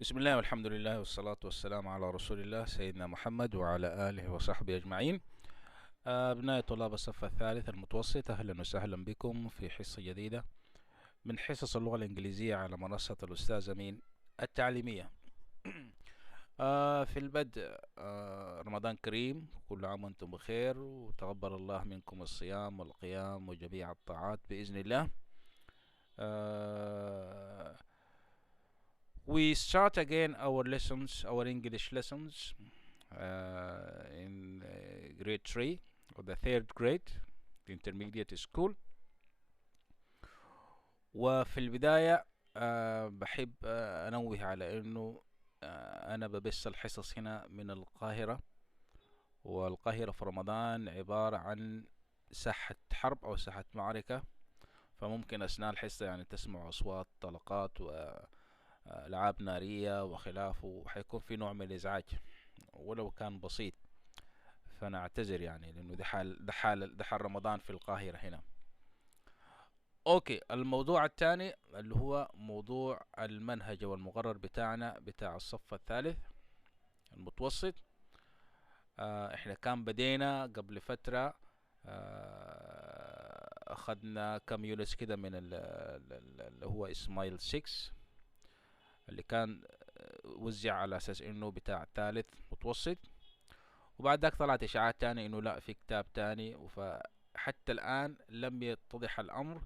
بسم الله والحمد لله والصلاة والسلام على رسول الله سيدنا محمد وعلى آله وصحبه أجمعين. أبناء طلاب الصف الثالث المتوسط، أهلا وسهلا بكم في حصة جديدة من حصص اللغة الإنجليزية على منصة الأستاذ أمين التعليمية. في البدء رمضان كريم، كل عام وأنتم بخير، وتقبل الله منكم الصيام والقيام وجميع الطاعات بإذن الله. We start again our lessons, our English lessons in grade 3 or the third grade, the intermediate school. وفي البداية بحب أنوه على أنه أنا ببث الحصص هنا من القاهرة، والقاهرة في رمضان عبارة عن ساحة حرب أو ساحة معركة، فممكن أثناء الحصة يعني تسمع أصوات طلقات وألعاب نارية وخلافه، وحيكون في نوع من الإزعاج ولو كان بسيط، فأنا أعتذر يعني، لأنه ده حال رمضان في القاهرة هنا. أوكي، الموضوع الثاني اللي هو موضوع المنهج والمقرر بتاعنا بتاع الصف الثالث المتوسط. احنا كان بدينا قبل فترة، أخذنا كم يونس كده من اللي هو اسمايل 6 اللي كان وزع على أساس إنه بتاع ثالث متوسط، وبعد ذاك طلعت إشاعات تاني إنه لا، في كتاب تاني، فحتى الآن لم يتضح الأمر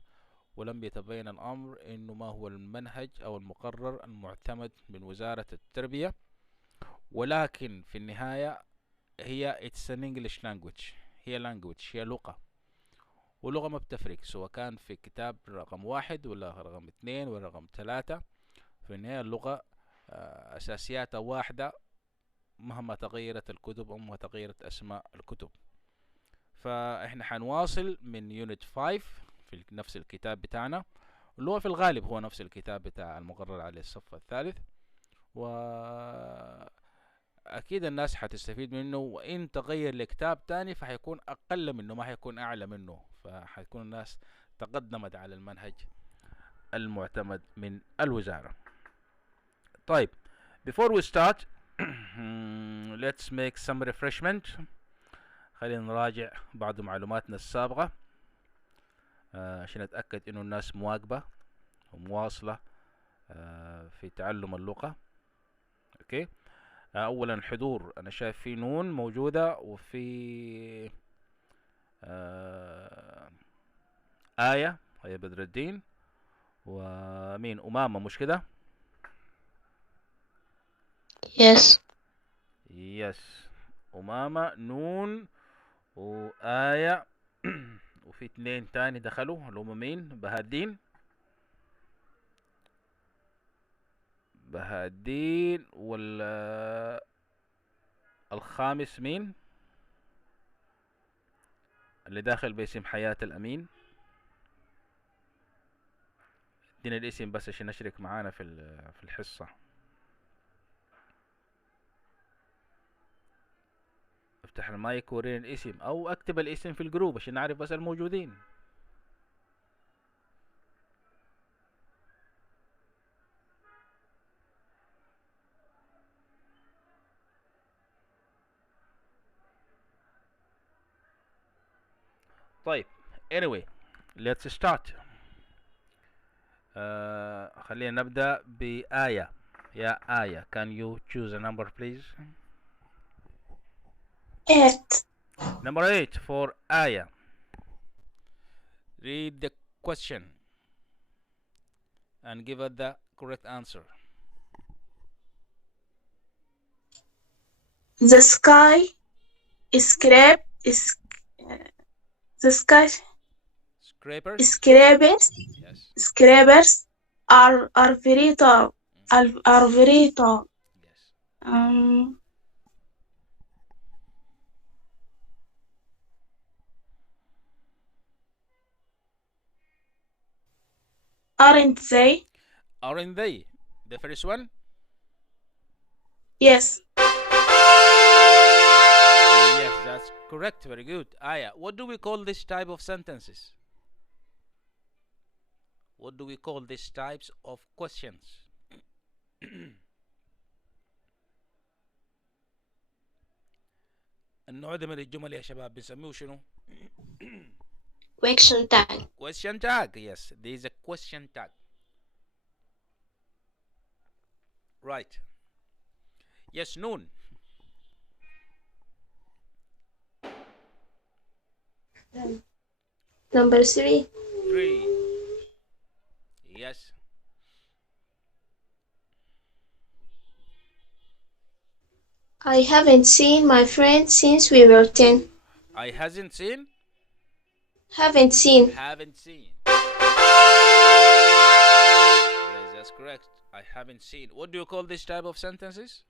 ولم يتبين الأمر إنه ما هو المنهج أو المقرر المعتمد من وزارة التربية. ولكن في النهاية هي it's an English language، هي لغة، ولغة ما بتفرق سواء كان في كتاب رقم 1 ولا رقم 2 ولا رقم 3. في النهاية اللغة أساسياتها واحدة مهما تغيرت الكتب أو مهما تغيرت أسماء الكتب. فإحنا حنواصل من يونت 5 في نفس الكتاب بتاعنا، اللي هو في الغالب هو نفس الكتاب بتاع المقرر على الصف الثالث، وأكيد الناس حتستفيد منه، وإن تغير لكتاب تاني فحيكون أقل منه، ما حيكون أعلى منه، فحيكون الناس تقدمت على المنهج المعتمد من الوزارة. طيب، before we start let's make some refreshment. خلينا نراجع بعض معلوماتنا السابقة عشان نتأكد إنه الناس مواكبة ومواصلة في تعلم اللغة. أوكي. أولا الحضور، أنا شايف في نون موجودة، وفي آية هي بدر الدين، ومين أمامة، مش كده؟ Yes. يس، أمامة، نون، وآية وفي 2 تاني دخلوا اللي هم مين؟ بهادين، ولا الخامس مين اللي داخل باسم حياة الأمين؟ ادينا الاسم بس عشان نشرك معانا في الحصة. افتح المايك وريني الاسم، او اكتب الاسم في الجروب عشان نعرف بس الموجودين. طيب anyway let's start. خلينا نبدأ بآية. يا آية، can you choose a number please? 8. Number 8 for آية. Read the question and give us the correct answer. The sky scrape is the sky Scrapers. scrapers Yes. scrapers are very tall. Are very tall. Yes. Aren't they? Aren't they? The first one? Yes. Yes, that's correct. Very good. Aya, what do we call this type of sentences? What do we call these types of questions? النوع ده من الجمل يا شباب بنسميه شنو؟ question tag. question tag. Yes, there is a question tag. Right. Yes, noon. Number 3. 3. Yes. I haven't seen my friend since we were 10. I hasn't seen. Haven't seen. Haven't seen. Yes, that's correct. I haven't seen. What do you call this type of sentences?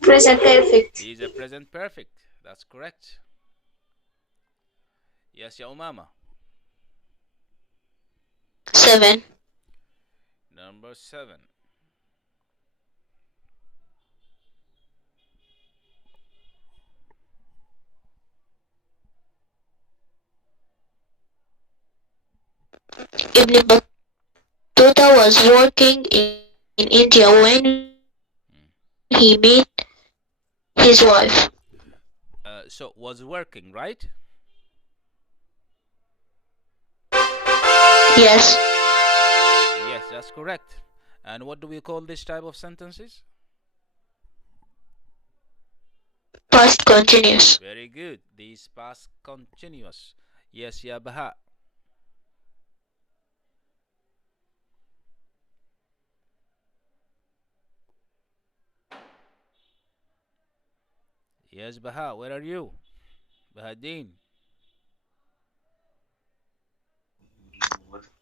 Present perfect. Is a present perfect. That's correct. Yes, ya Umama. 7. Number 7. Ibn Battuta was working in India when he met his wife. So was working, right? Yes. Yes, that's correct. And what do we call this type of sentences? Past continuous. Very good. This past continuous. Yes, ya Baha. Yes, Baha. Where are you? Bahadeen.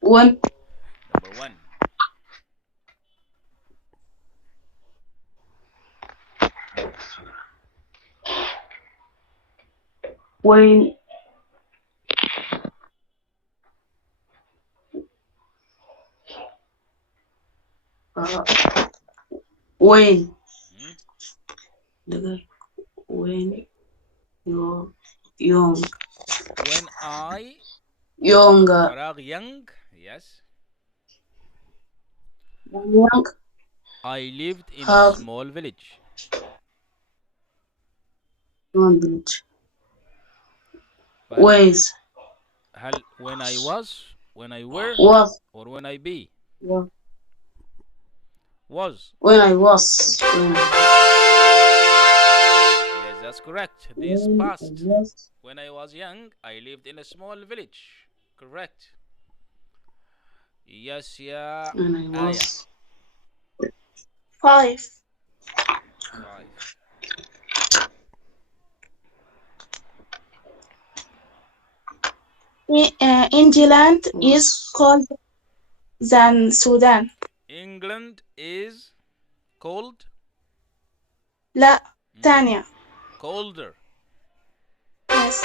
1. Number 1. When when when you're young. When I Younger. فراغ young. Yes. Young. I lived in a Have small village. language. But Ways. هل when I was, when I were, Was. or when I be? Was. Was. When I was. Yes, that's correct. This When past. I was. When I was young, I lived in a small village. Correct. Yes, yeah. When I Aya. was. 5. 5. England is called than Sudan. England is cold. لا ثانية. Colder. Yes.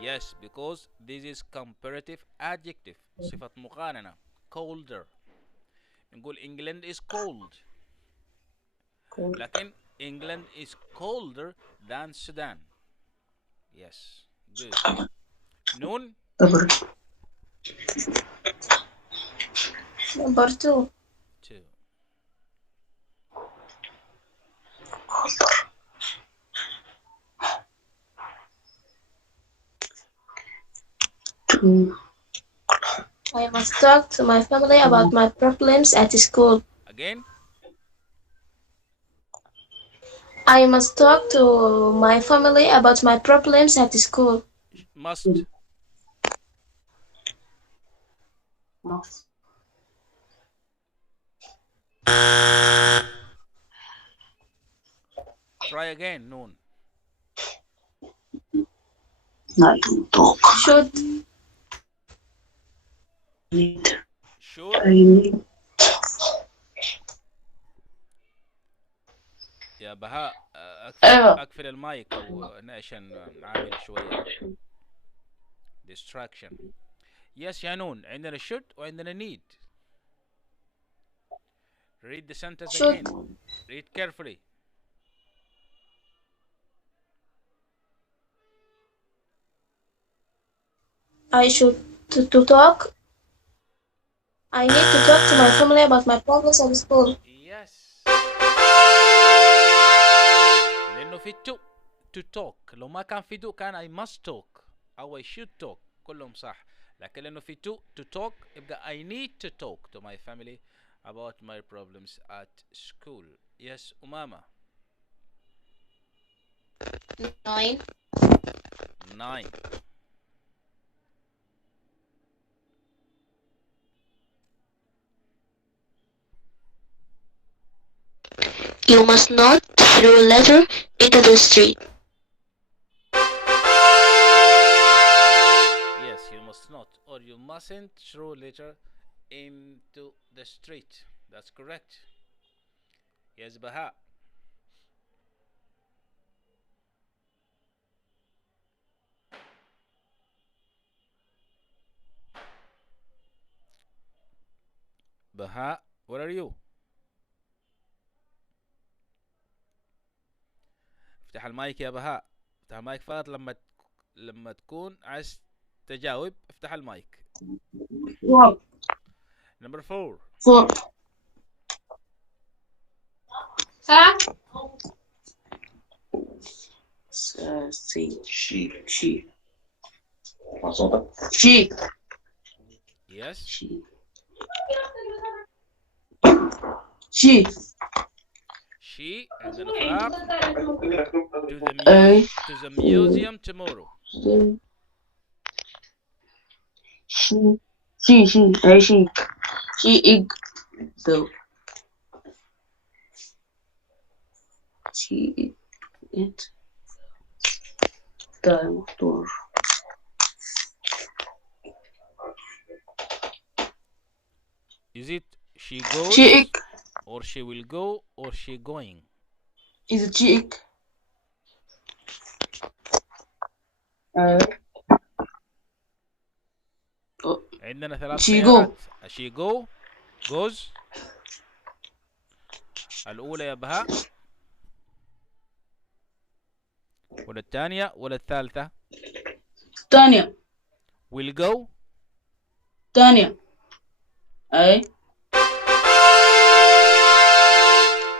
Yes, because this is comparative adjective. صفة مقارنة. Colder. نقول England is cold. لكن England is colder than Sudan. Yes, good. Noon. Number 2. 2. I must talk to my family about my problems at school. Again. I must talk to my family about my problems at school. Must. Must. Try again. Noon. Not talk. Should. Should. يا بهاء أقفل المايك أو عشان نعمل شوية distraction. Yes يا نون. عندنا should وعندنا need. Read the sentence Should. again. Read carefully. I should to talk. I need to talk to my family about my problems at school. Yes. في to talk. لو ما كان في do كان I must talk أو I should talk، كلهم صح. لكن لأنه في to talk يبقى I need to talk to my family about my problems at school. Yes أمامة. 9. 9. You must not throw litter into the street. Yes, you must not or you mustn't throw litter into the street. That's correct. Yes بهاء. بهاء where are you؟ افتح المايك يا بهاء، افتح المايك فقط لما تكون عايز تجاوب افتح المايك. 4. Number 4. 4. ها؟ she. Yes. She عندنا فراغ to the museum tomorrow. She is the motor. Is it she goes She or she will go or she going? is it she? عندنا 3 she خيارات. go. she go goes. الأولى يا بهاء ولا الثانية ولا الثالثة؟ تانية. will go. تانية. أي.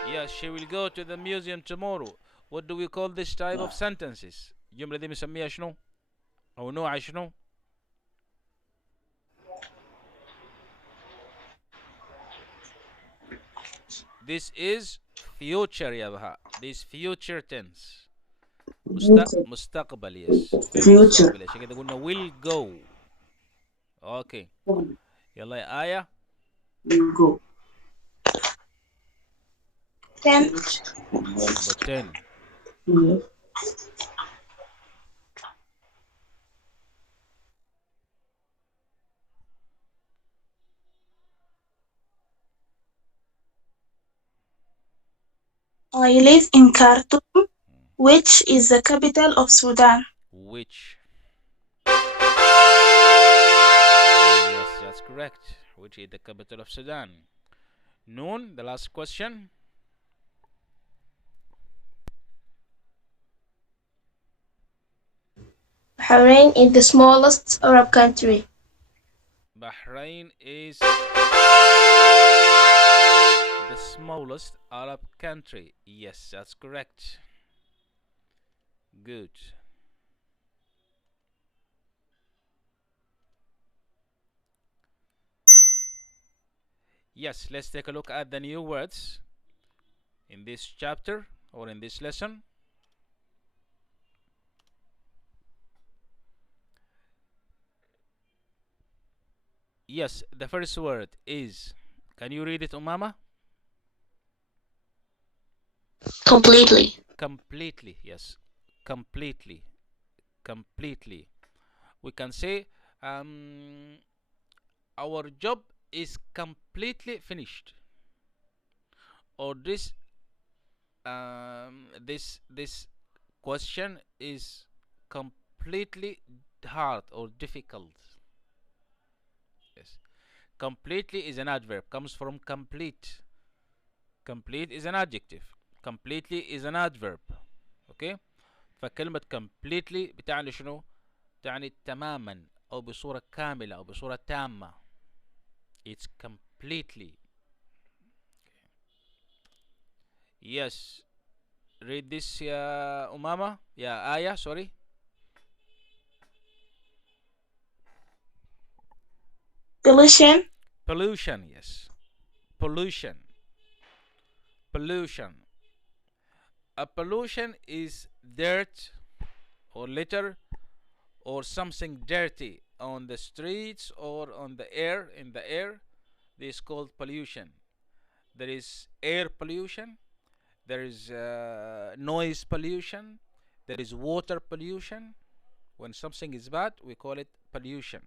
Yes, she will go to the museum tomorrow. What do we call this type of sentences? الجملة دي بنسميها شنو؟ أو نوع شنو؟ This is future يا بهاء. This future tense. مستقبل. yes. future. عشان كده قلنا will go. اوكي. يلا يا آية. will go. 10. Number 10. I live in Khartoum, which is the capital of Sudan. Which? Yes, that's correct. Which is the capital of Sudan? Noon, the last question. Bahrain is the smallest Arab country. Bahrain is the smallest Arab country. Yes, that's correct. Good. Yes, let's take a look at the new words in this chapter or in this lesson. Yes, the first word is, can you read it, Umama? Completely. Completely, yes. Completely. Completely. We can say our job is completely finished, or this question is completely hard or difficult. Yes. Completely is an adverb, comes from complete. Complete is an adjective. Completely is an adverb. Okay. فكلمة completely بتعني شنو؟ تعني تماما أو بصورة كاملة أو بصورة تامة. It's completely. Yes. read this يا أمامة يا آية sorry. Pollution. Pollution, yes. Pollution. Pollution. A pollution is dirt or litter or something dirty on the streets or on the air, in the air. This is called pollution. There is air pollution, there is noise pollution, there is water pollution. When something is bad we call it pollution.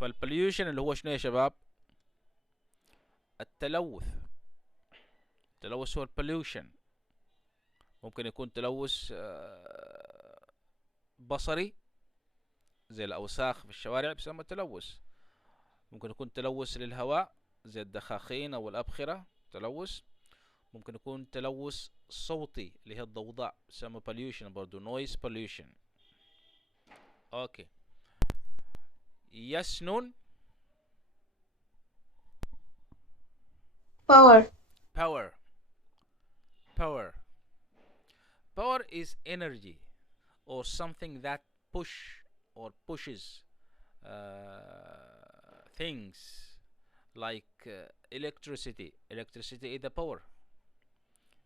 فالبوليوشن اللي هو شنو يا شباب؟ التلوث. التلوث هو البوليوشن. ممكن يكون تلوث بصري زي الأوساخ في الشوارع بيسمى تلوث. ممكن يكون تلوث للهواء زي الدخاخين أو الأبخرة تلوث. ممكن يكون تلوث صوتي اللي هي الضوضاء بيسمى pollution برضو noise pollution. أوكي. Yes نون. Power. Power. Power. Power is energy or something that pushes things like electricity. Electricity is the power.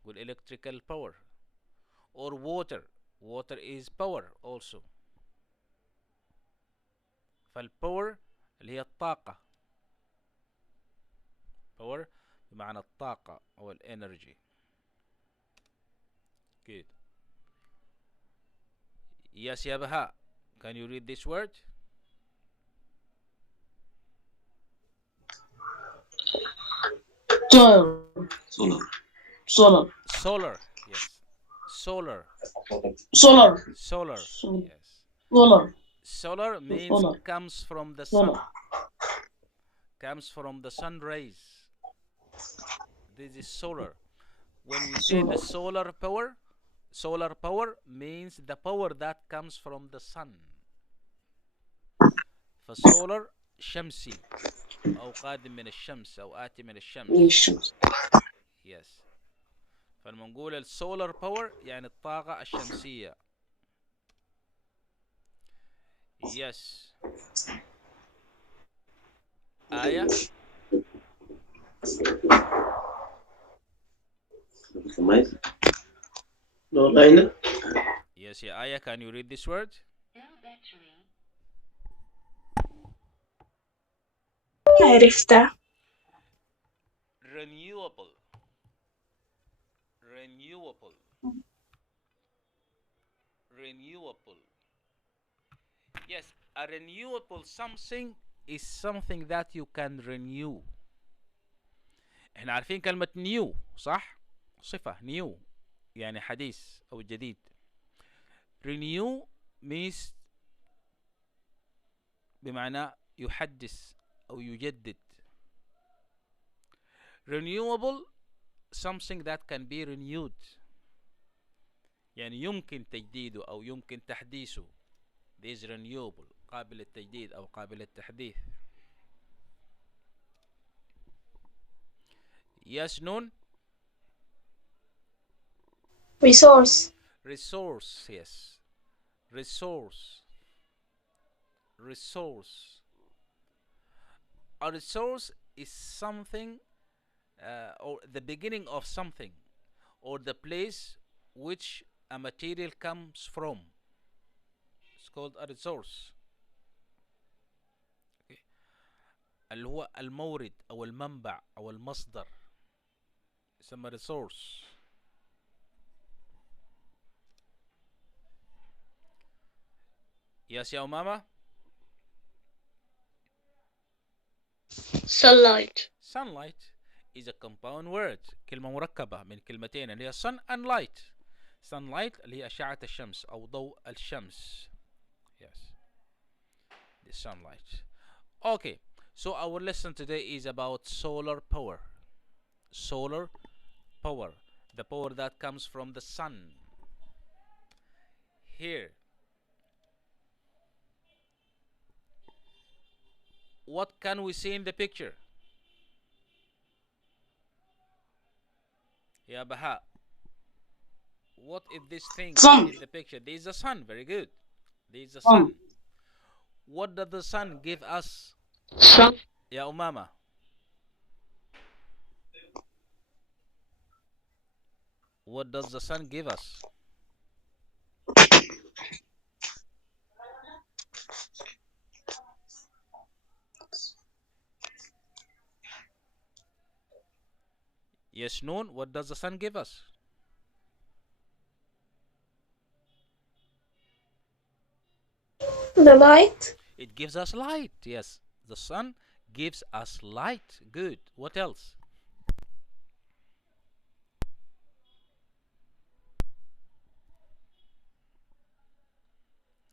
With electrical power. Or water. Water is power also. فالpower اللي هي الطاقة. power بمعنى الطاقة أو الانرجي. Good. Yes يا بهاء. Can you read this word? Solar. Solar. Solar. Yes. Solar. Solar. Solar. Solar. Yes. Solar. Solar means Solar. comes from the sun. Solar. Comes from the sun rays. This is solar. When we say the solar power means the power that comes from the sun. فالسولر شمسي أو قادم من الشمس أو آتي من الشمس. Yes. فلما نقول السولار باور يعني الطاقة الشمسية. Yes. آية. Yes يا آية, can you read this word? عرفتها. Renewable. Renewable. Renewable. Yes, a renewable something is something that you can renew. احنا عارفين كلمة new صح؟ صفة new يعني حديث أو جديد. Renew means بمعنى يحدث أو يجدد. Renewable something that can be renewed يعني يمكن تجديده أو يمكن تحديثه. This is renewable قابل للتجديد أو قابل للتحديث. Yes نون. Resource. Resource. Yes. Resource. Resource. A resource is something or the beginning of something or the place which a material comes from. It's called a resource. Okay. اللي هو المورد أو المنبع أو المصدر يسمى resource. Yes يا أمامة. Sunlight. Sunlight is a compound word. كلمة مركبة من كلمتين اللي هي sun and light. Sunlight اللي هي أشعة الشمس أو ضوء الشمس. Yes. The sunlight. Okay. So our lesson today is about solar power. Solar power. The power that comes from the sun. Here. What can we see in the picture? يا بهاء, what is this thing Sun. in the picture? This is the sun. Very good. This is the Sun. sun. What does the sun give us? Sun. يا أمامة. What does the sun give us? Yes, Noon, what does the sun give us? The light. It gives us light. Yes, the sun gives us light. Good. What else?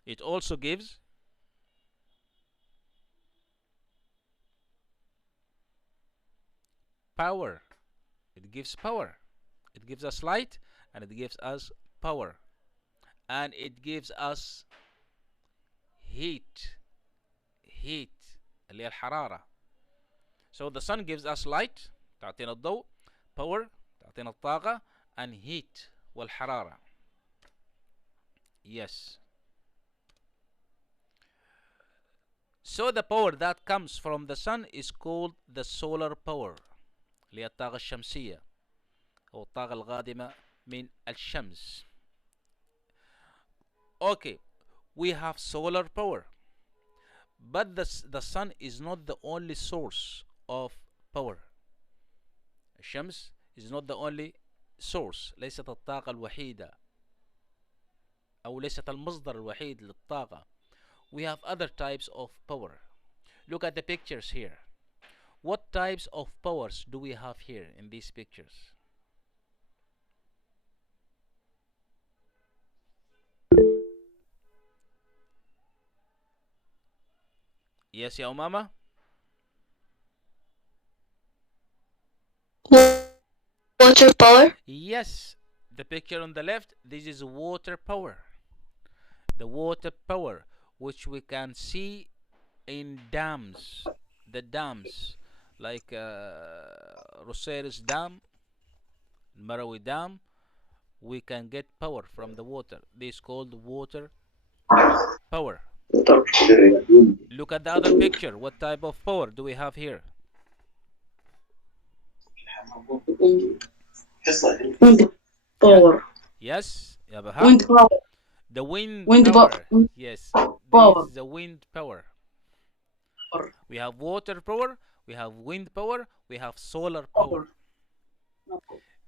It also gives power. It gives power. It gives us light and it gives us power. And it gives us heat. Heat اللي هي الحرارة. So the sun gives us light, تعطينا الضوء, power, تعطينا الطاقة, and heat والحرارة. Yes. So the power that comes from the sun is called the solar power, اللي هي الطاقة الشمسية أو الطاقة القادمة من الشمس. Okay, we have solar power, but the sun is not the only source of power. الشمس is not the only source. ليست الطاقة الوحيدة أو ليست المصدر الوحيد للطاقة. We have other types of power. Look at the pictures here. What types of powers do we have here in these pictures? Yes, يا أمامة? Water power. Yes, the picture on the left, this is water power. The water power, which we can see in dams. The dams, like Roseris Dam, Marawi Dam, we can get power from the water. This is called water power. Look at the other picture. What type of power do we have here? Wind power. Yes, Wind power. the wind Power. power. Yes, Power. this is the wind power. We have water power, we have wind power, we have solar power.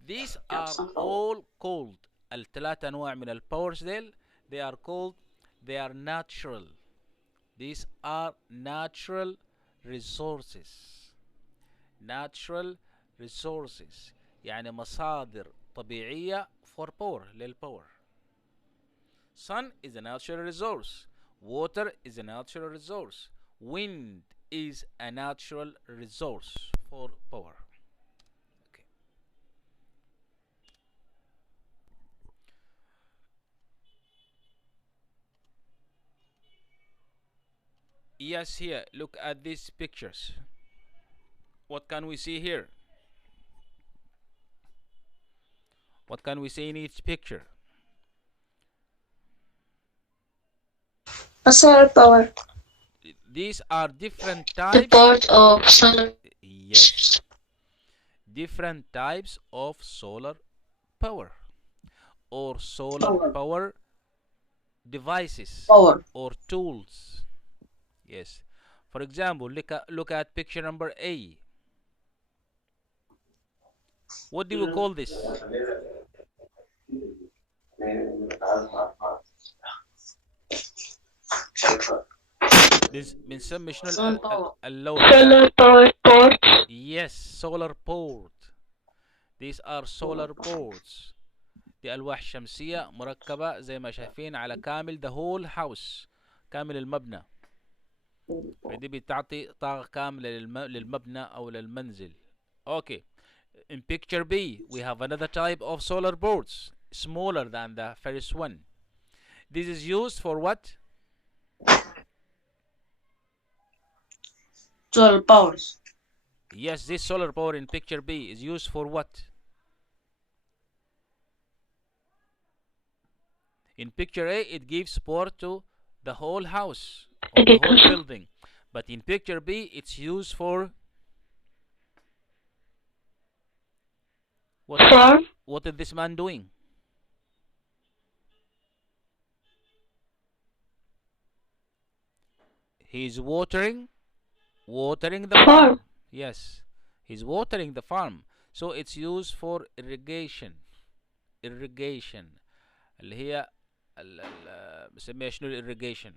These are all called الثلاث أنواع من الباورز ديل. They are called, they are natural. These are natural resources. Natural resources يعني مصادر طبيعية for power للpower. Sun is a natural resource. Water is a natural resource. Wind is a natural resource for power. Okay. Yes, here, look at these pictures. What can we see here? What can we see in each picture? A solar power. These are different The types. part of solar. Yes. Different types of solar power or solar power devices or tools. Yes. For example, look at picture number A. What do we call this? بنسمي شنو اللون Solar power port. Yes, solar port. These are solar ports. دي ألواح شمسية مركبة زي ما شايفين على كامل the whole house, كامل المبنى. فدي بتعطي طاقة كاملة للمبنى أو للمنزل. Okay. In picture B, we have another type of solar ports, smaller than the first one. This is used for what? Solar powers. Yes, this solar power in picture B is used for what? In picture A, it gives power to the whole house or the whole building. But in picture B, it's used for what is this man doing? He's watering the farm. Yes, he's watering the farm. So it's used for irrigation. اللي هي بسميها شنو الirrigation؟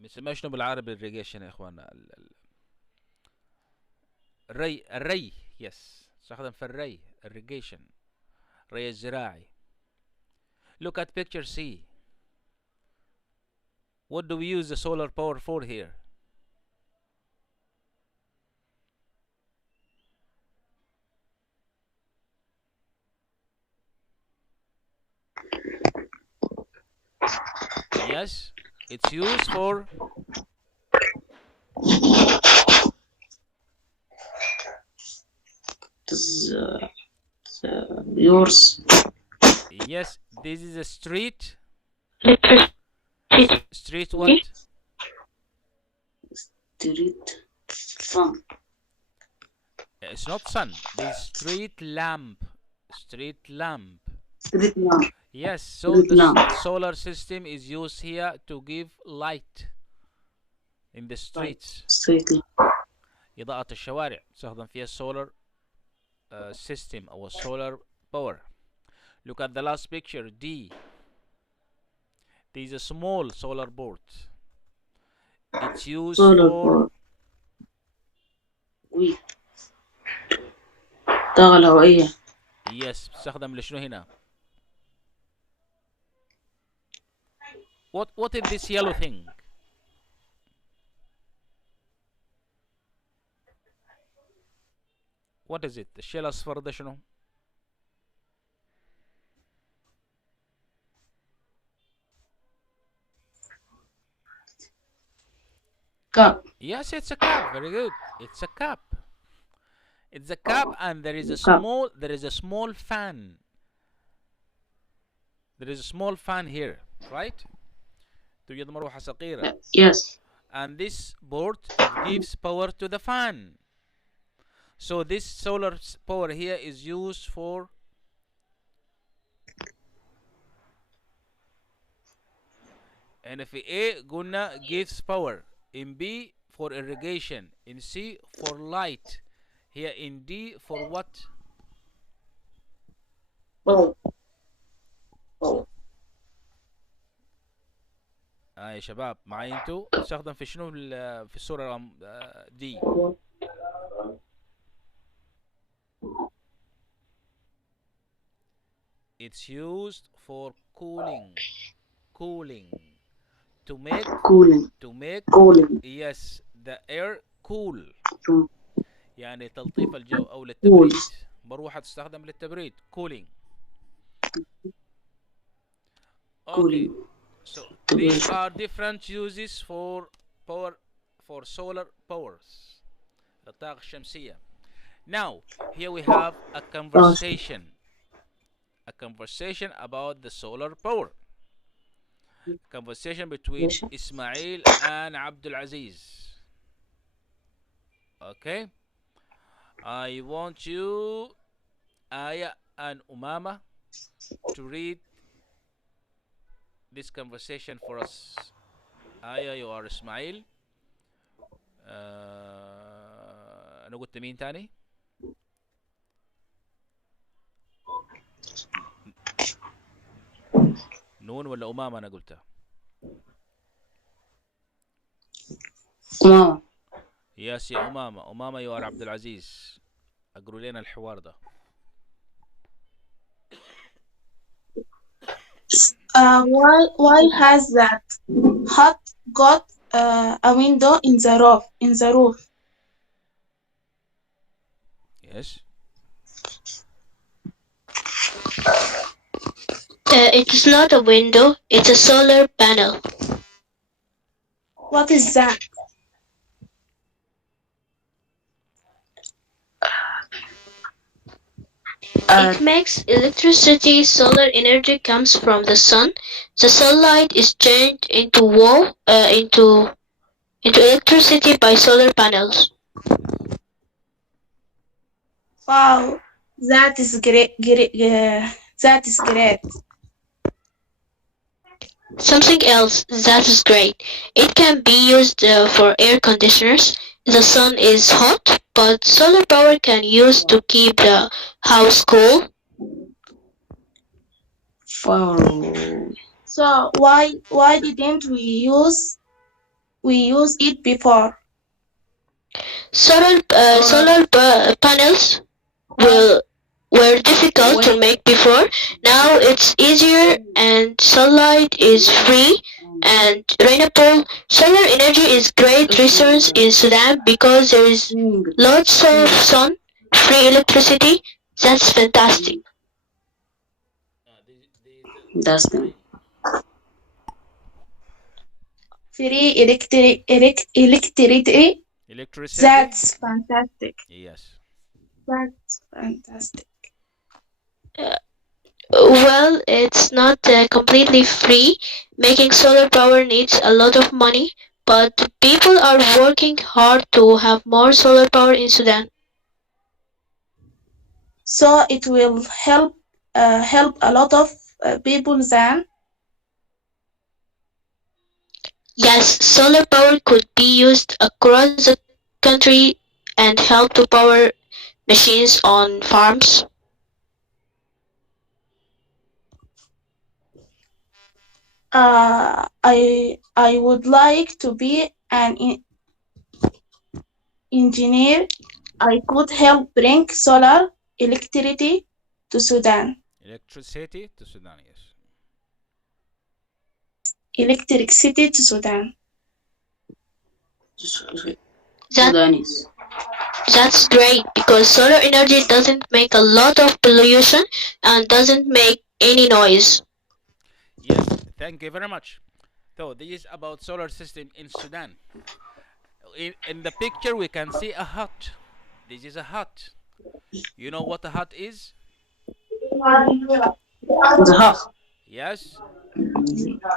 بنسميها شنو بالعربي irrigation يا اخوانا؟ الري. يس، استخدم في الري irrigation، الري الزراعي. Look at picture C. What do we use the solar power for here? Yes, it's used for yours. Yes, this is a street. Electricity. Street what? Street sun. It's not sun. This street lamp. Street lamp. Street lamp. Yes, so Street the lamp. solar system is used here to give light in the streets. Street lamp. إضاءة الشوارع تستخدم فيها solar system أو solar power. Look at the last picture D. There is a small solar board. It's used Solar for board. وي الطاقة الهوائية. yes، تستخدم لشنو هنا؟ What is this yellow thing? What is it? الشيء الأصفر ده شنو؟ Cup. Yes, it's a cap. Very good. It's a cap. It's a cap, and there is a Cup. small fan. There is a small fan here, right? توجد مروحة صغيرة. Yes. And this board gives power to the fan. So this solar power here is used for and if A قلنا gives power, in B for irrigation, in C for light, here in D for what? Bulb. يا شباب معي انتو تستخدم في شنو في الصورة دي؟ It's used for cooling. To make Cooling. yes the air cool. يعني تلطيف الجو أو Cool. للتبريد. مروحة تستخدم للتبريد cooling. Okay. So these are different uses for power for solar powers. الطاقة الشمسية. Now here we have a conversation. A conversation about the solar power. Conversation between Ismail and Abdul Aziz. Okay. I want you, Aya and Umama, to read this conversation for us. Aya, you are Ismail. أنا قلت مين تاني؟ نون ولا أمامة أنا قلتها؟ أمامة. ياس يا أمامة you are عبد العزيز. أقروا لنا الحوار ده. Why has that hut got a window in the roof? Yes. It is not a window, it's a solar panel. What is that? It makes electricity. Solar energy comes from the sun. The sunlight is changed into electricity by solar panels. Wow, that is great. That is great. Something else that is great. It can be used for air conditioners. The sun is hot, but solar power can use to keep the house cool. Wow. So why didn't we use it before? Solar panels were difficult to make before. Now it's easier and sunlight is free and rainable. Solar energy is great resource in Sudan because there is lots of sun, free electricity. That's fantastic. That's the Free electricity. Electricity. That's fantastic. Yes. That's fantastic. Well, it's not completely free. Making solar power needs a lot of money, but people are working hard to have more solar power in Sudan. So it will help a lot of people then. Yes, solar power could be used across the country and help to power machines on farms. I would like to be an engineer. I could help bring solar electricity to Sudan. Electricity to Sudan. Yes. Electricity to Sudan. That, Sudanese. that's great because solar energy doesn't make a lot of pollution and doesn't make any noise. Yes. Thank you very much. So this is about solar system in Sudan. In the picture we can see a hut. This is a hut. You know what a hut is? The half. Yes.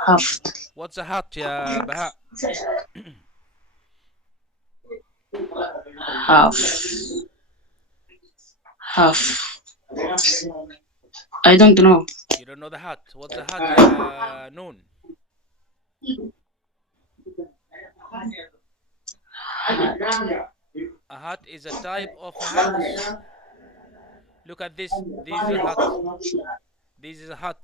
Half. What's a hut, ya Baha? Half. Half. I don't know. You don't know the hut. What's a hut, ya Noon? A hut is a type of a house. Look at this. This is a hut. This is a hut.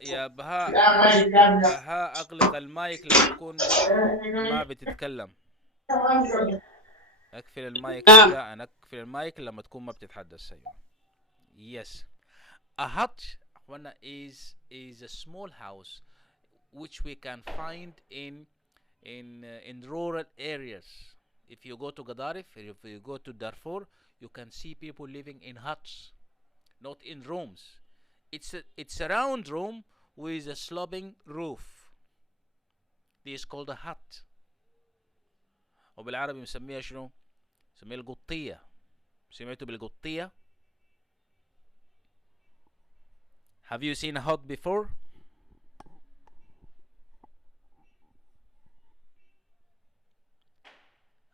يا بهاء اغلق المايك لما تكون ما بتتكلم. اقفل المايك رجاء. اقفل المايك لما تكون ما بتتحدث. Yes. A hut is a small house which we can find in rural areas. If you go to Gadarif, if you go to Darfur, you can see people living in huts, not in rooms. It's a round room with a sloping roof. This is called a hut. وبالعربي مسميها شنو؟ مسميها القطية. سمعتوا بالقطية؟ Have you seen a hut before?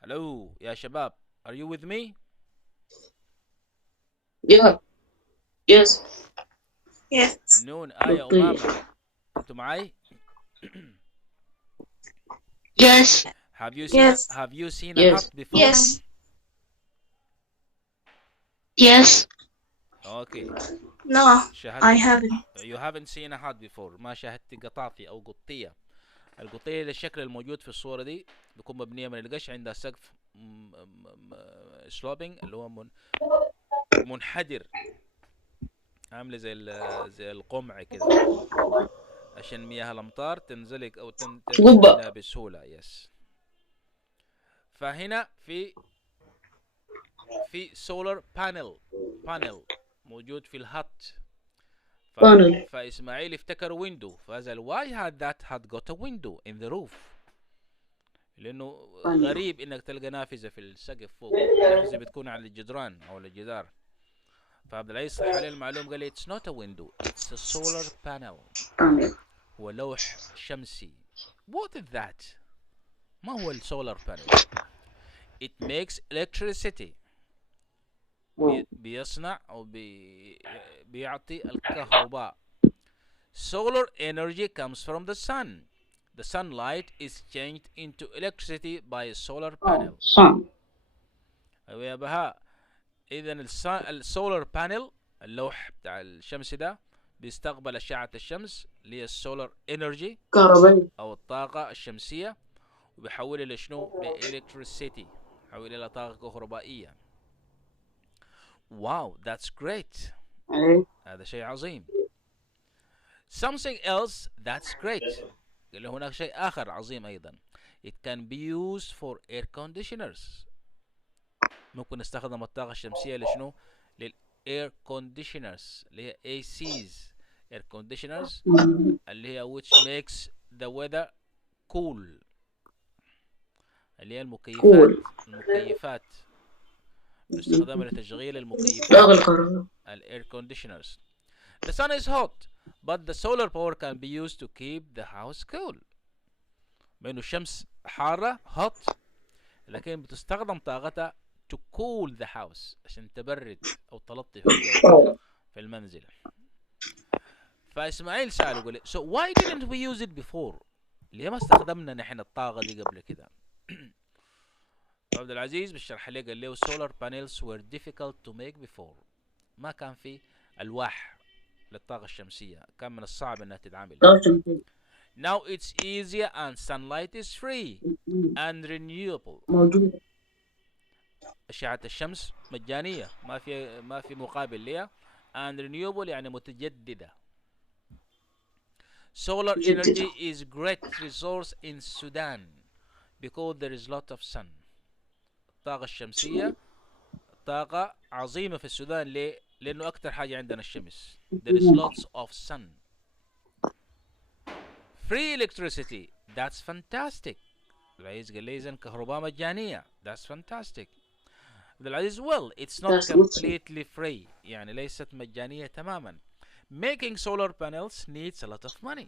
Hello يا شباب. Are you with me? Yeah. Yes. Yes. نون آية أمامة. أنتوا معي؟ Yes. Have you seen a hut before? Yes. Yes. Okay. No, I haven't. You haven't seen a hut before. ما شاهدت قطافي أو قطية. القطية الشكل الموجود في الصورة دي بيكون مبنية من القش، عندها سقف سلوبينج اللي هو منحدر، عاملة زي القمع كده عشان مياه الأمطار تنزلق أو تنزل منها بسهولة. يس. فهنا في سولار بانل موجود في الهات. فإسماعيل افتكر ويندو، فقال why had that hut got a window in the roof؟ لأنه طيب. غريب إنك تلقى نافذة في السقف فوق، النافذة بتكون على الجدران أو الجدار. فعبد العزيز صح عليه المعلومة، قال لي it's not a window, it's a solar panel. طيب. هو لوح شمسي. What is that؟ ما هو السولار بانل؟ It makes electricity. بيصنع أو بيعطي الكهرباء. Solar energy comes from the sun. The sunlight is changed into electricity by a solar panel. صن. أيوة يا بهاء. إذا السولار بانل، اللوح بتاع الشمس ده، بيستقبل أشعة الشمس اللي هي السولار انرجي كهربائي. أو الطاقة الشمسية، وبيحولها لشنو؟ لإلكتريسيتي، بيحولها إلى طاقة كهربائية. واو that's great. إيه. هذا شيء عظيم. Something else that's great. قال له هناك شيء آخر عظيم أيضا. It can be used for air conditioners. ممكن نستخدم الطاقة الشمسية لشنو؟ للإير كونديشنرز اللي هي ACs. air conditioners اللي هي which makes the weather cool، اللي هي المكيفات نستخدمها لتشغيل المكيفات. ضغط الكهرباء. الاير كونديشنرز. The sun is hot but the solar power can be used to keep the house cool. بينه الشمس حارة hot، لكن بتستخدم طاقتها to cool the house عشان تبرد أو تلطف الجو في المنزل. فإسماعيل سأله قال so why didn't we use it before؟ ليه ما استخدمنا نحن الطاقة دي قبل كده؟ عبد العزيز بالشرح ليه قال له solar panels were difficult to make before. ما كان في ألواح للطاقة الشمسية، كان من الصعب انها تتعمل. Now it's easier and sunlight is free and renewable. موجود. أشعة الشمس مجانية، ما في مقابل لها. and renewable يعني متجددة. Solar energy is great resource in Sudan because there is lot of sun. الطاقة الشمسية طاقة عظيمة في السودان. ليه؟ لأنه أكتر حاجة عندنا الشمس. There is lots of sun. Free electricity. That's fantastic. العزيز قال لي إذن كهرباء مجانية. That's fantastic. عبد العزيز well it's not completely free، يعني ليست مجانية تماما. Making solar panels needs a lot of money،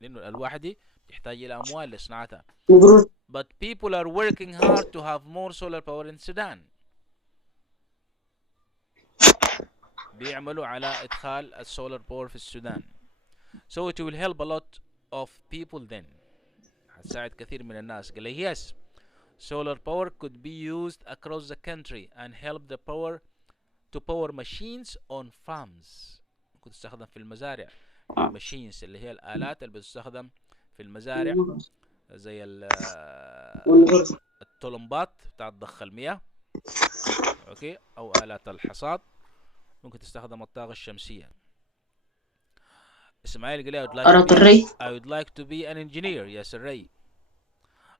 لأنه الألواح دي تحتاج إلى أموال لصناعتها. But people are working hard to have more solar power in Sudan. بيعملوا على إدخال السولار باور في السودان. So it will help a lot of people then. هتساعد كثير من الناس. قال لي yes solar power could be used across the country and help the power to power machines on farms. ممكن تستخدم في المزارع. machines اللي هي الآلات اللي بتستخدم في المزارع زي الطلمبات بتاعت ضخ المياه، اوكي، او آلات الحصاد ممكن تستخدم الطاقة الشمسية. اسماعيل قال لي I would like to be an engineer. Yes الري.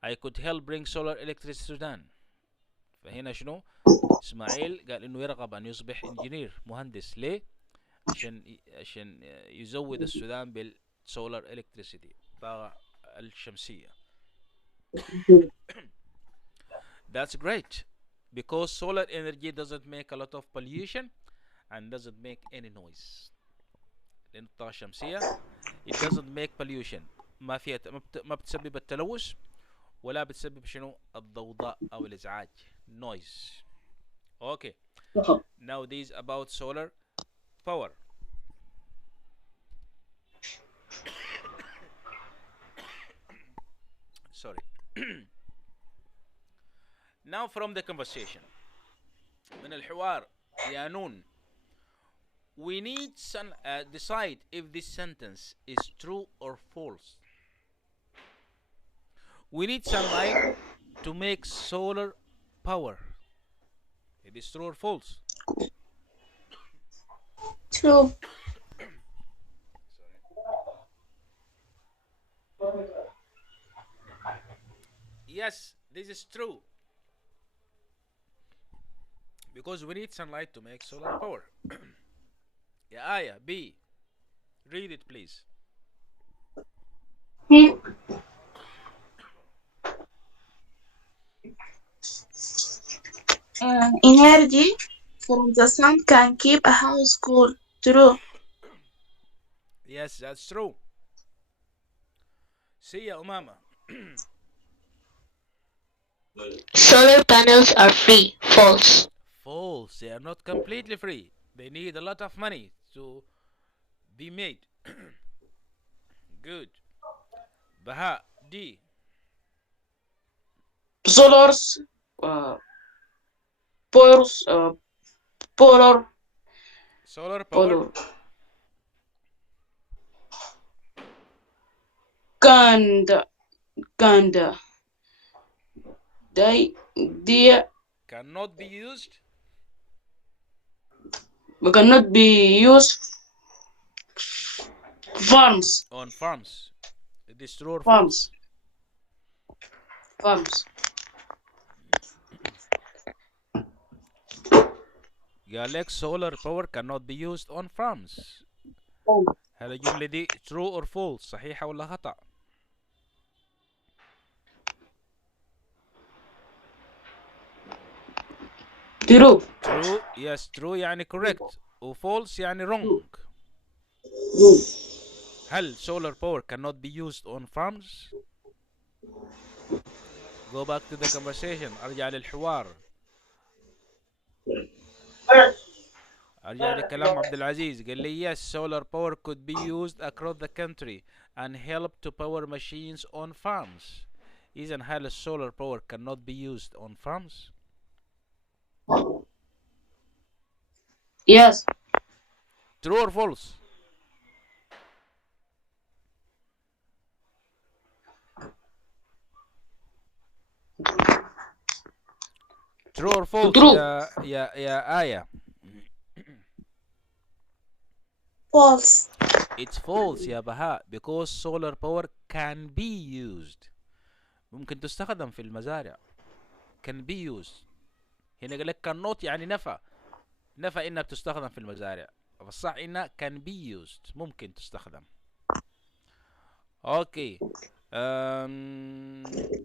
I could help bring solar electricity to Sudan. فهنا شنو؟ اسماعيل قال انه يرغب ان يصبح انجينير، مهندس. ليه؟ عشان يزود السودان بالسولار الكتريسيتي، الطاقة الشمسية. That's great because solar energy doesn't make a lot of pollution and doesn't make any noise. لأن الطاقة الشمسية it doesn't make pollution، ما بتسبب التلوث ولا بتسبب شنو؟ الضوضاء أو الإزعاج noise. Okay. Now this about solar power. Sorry. Now from the conversation من الحوار يا نون we need decide if this sentence is true or false. We need sunlight to make solar power. It is true or false? True. Yes, this is true. Because we need sunlight to make solar power. Yeah, Aya, B. Read it, please. Energy from the sun can keep a house cool. True. Yes, that's true. See ya, Umama. Solar panels are free. False. False. They are not completely free. They need a lot of money to be made. Good. Baha, D. Solars, polars, polar, Solar power polar, Ganda, Ganda, they cannot be used cannot be used farms, on farms. It is true or false? farms, farms. قال لك solar power cannot be used on farms. هل الجملة دي true or false؟ صحيحة ولا خطأ؟ True. True. Yes, true يعني correct. و false يعني wrong. هل solar power cannot be used on farms؟ Go back to the conversation. أرجع للحوار. أرجع لكلام عبد العزيز. قال لي yes, solar power could be used across the country and help to power machines on farms. إذن هل solar power cannot be used on farms؟ Yes. True or false؟ True or false True. يا آية؟ False. It's false يا بهاء because solar power can be used. ممكن تستخدم في المزارع. Can be used. هنا قال لك cannot يعني نفى إنها بتستخدم في المزارع. فالصح إنها can be used. ممكن تستخدم. Okay.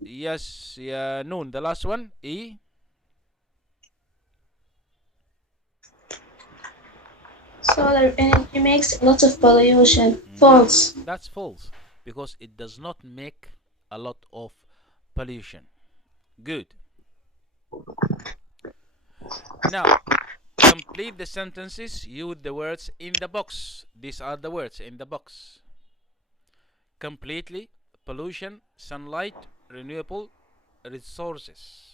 Yes يا نون the last one E. Solar energy makes a lot of pollution. False. That's false because it does not make a lot of pollution. Good. Now, complete the sentences. Use the words in the box. These are the words in the box. Completely, pollution, sunlight, renewable resources.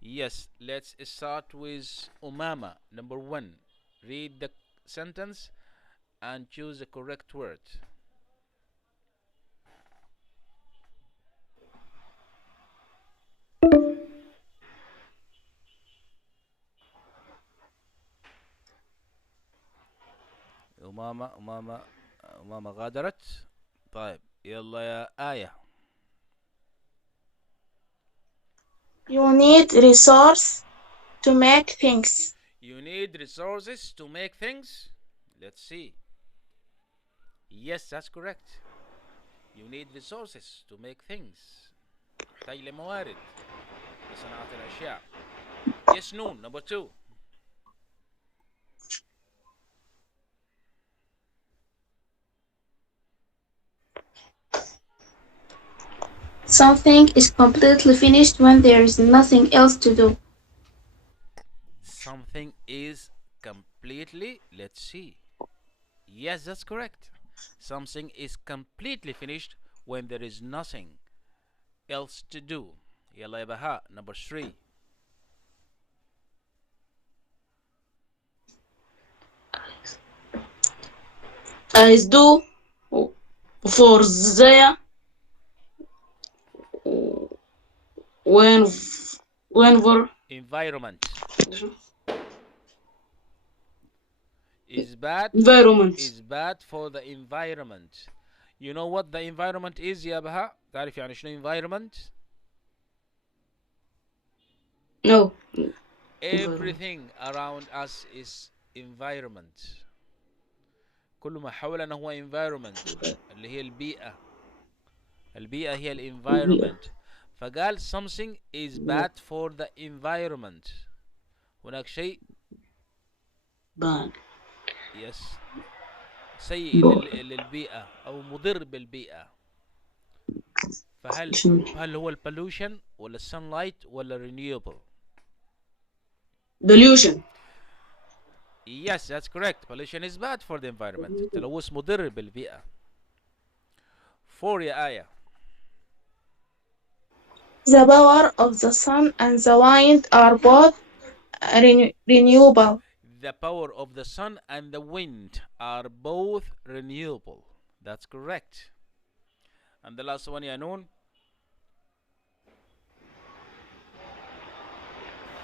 Yes, let's start with Umama. Number 1. Read the sentence and choose the correct word. أمامة غادرت. طيب يلا يا آية. You need resource to make things. You need resources to make things. Let's see. Yes, that's correct. You need resources to make things. تحتاج لموارد لصناعة الأشياء. Yes, noon. Number 2. Something is completely finished when there is nothing else to do. Something is completely, let's see. Yes, that's correct. Something is completely finished when there is nothing else to do. يلا يا بهاء. Number 3. Is do for there whenever Environment is bad. environment. Is bad for the environment. You know what the environment is يا بهاء؟ تعرف يعني شنو environment؟ No. Everything around us is environment. كل ما حولنا هو environment اللي هي البيئة. البيئة هي environment. فقال something is bad for the environment. هناك شيء bad. يس سيء للبيئة أو مضر بالبيئة. فهل هو البولوشن ولا sunlight ولا renewable؟ Pollution. Yes, that's correct. Pollution is bad for the environment. تلوث مضر بالبيئة. 4 يا آية. The power of the sun and the wind are both renewable. The power of the sun and the wind are both renewable. That's correct. And the last one يا نون.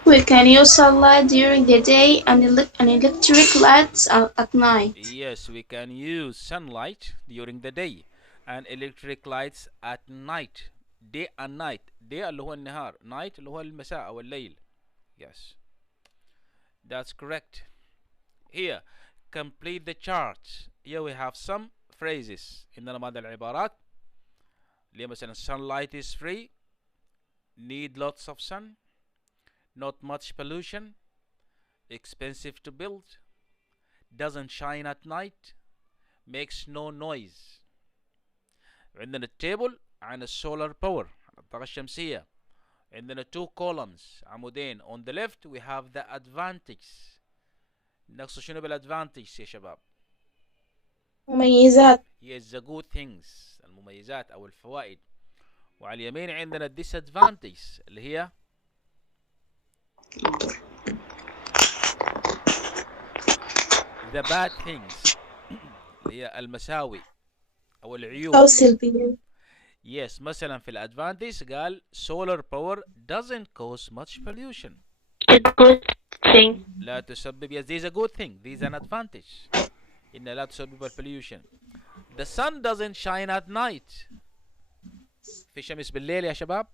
We can use sunlight during the day and electric lights at night. Yes, we can use sunlight during the day and electric lights at night. Day and night. Day اللي هو النهار. Night اللي هو المساء أو الليل. Yes. That's correct. Here, complete the chart. Here we have some phrases. عندنا بعض العبارات. اللي مثلا sunlight is free. Need lots of sun. Not much pollution. Expensive to build. Doesn't shine at night. Makes no noise. عندنا التيبل عن السولار باور الطاقة الشمسية. عندنا 2 columns عمودين. On the left we have the advantage. نقصد شنو بالادفانتج يا شباب؟ مميزات. Yes, the good things. المميزات أو الفوائد. وعلى اليمين عندنا disadvantage اللي هي the bad things اللي هي المساوئ أو العيوب. أو سلبيات. Yes, مثلا في الادفانتج قال solar power doesn't cause much pollution. It's a good thing. لا تسبب. Yes, this is a good thing. This is an advantage. إنها لا تسبب pollution. The sun doesn't shine at night. في شمس بالليل يا شباب.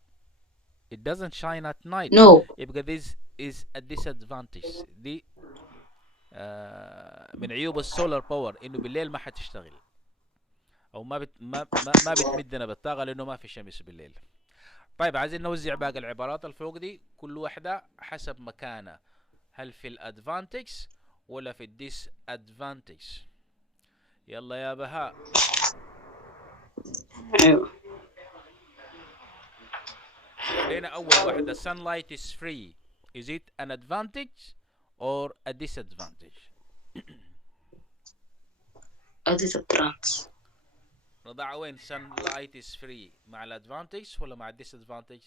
It doesn't shine at night. No. يبقى this is a disadvantage. دي من عيوب السولار باور إنه بالليل ما حتشتغل. أو ما بتمدنا بالطاقة لأنه ما في شمس بالليل. طيب عايزين نوزع باقي العبارات الفوق دي كل واحدة حسب مكانها. هل في الادفانتج ولا في الديس ادفانتج؟ يلا يا بهاء. أيوة. لنا أول واحدة sunlight is free. Is it an advantage or a disadvantage? A disadvantage. نضع وين sunlight is free مع الادفانتج ولا مع الديسادفانتج؟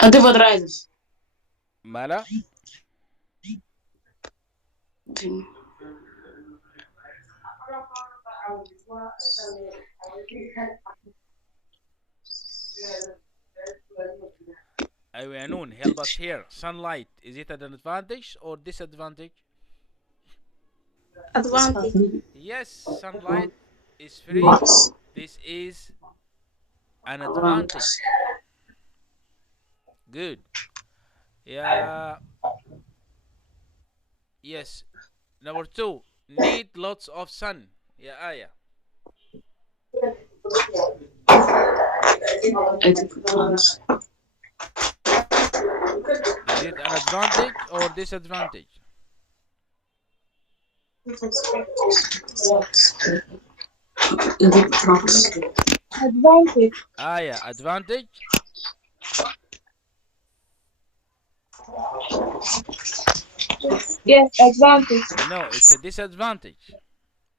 A disadvantage. مالا؟ أيوة يا نون, help us here. Sunlight, is it an advantage or disadvantage? Advantage. Yes, sunlight is free. This is an advantage. Good. Yeah. Yes. Number 2. Need lots of sun. Yeah, Aya. Is it an advantage or disadvantage? Advantage. Aya, advantage? Yes, advantage. No, it's a disadvantage.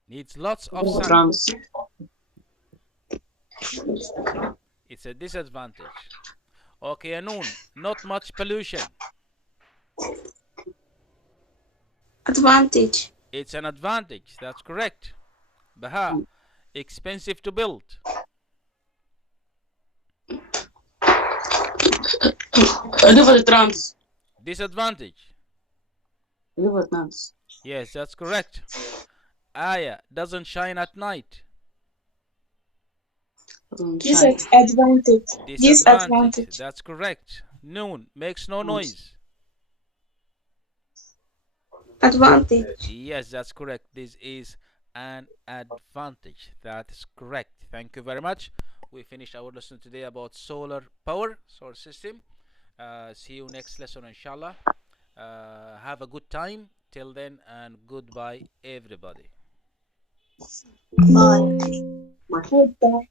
Needs lots of sun. It's a disadvantage. Okay, Anoon, not much pollution. Advantage. It's an advantage, that's correct. Baha, expensive to build. Disadvantage. Yes, that's correct. Aya, doesn't shine at night. Disadvantage. Disadvantage. That's correct. Noon, makes no noise. Advantage. Yes, that's correct. This is an advantage. That is correct. Thank you very much. We finished our lesson today about solar power, solar system. See you next lesson, inshallah. Have a good time. Till then, and goodbye, everybody. Bye. Bye.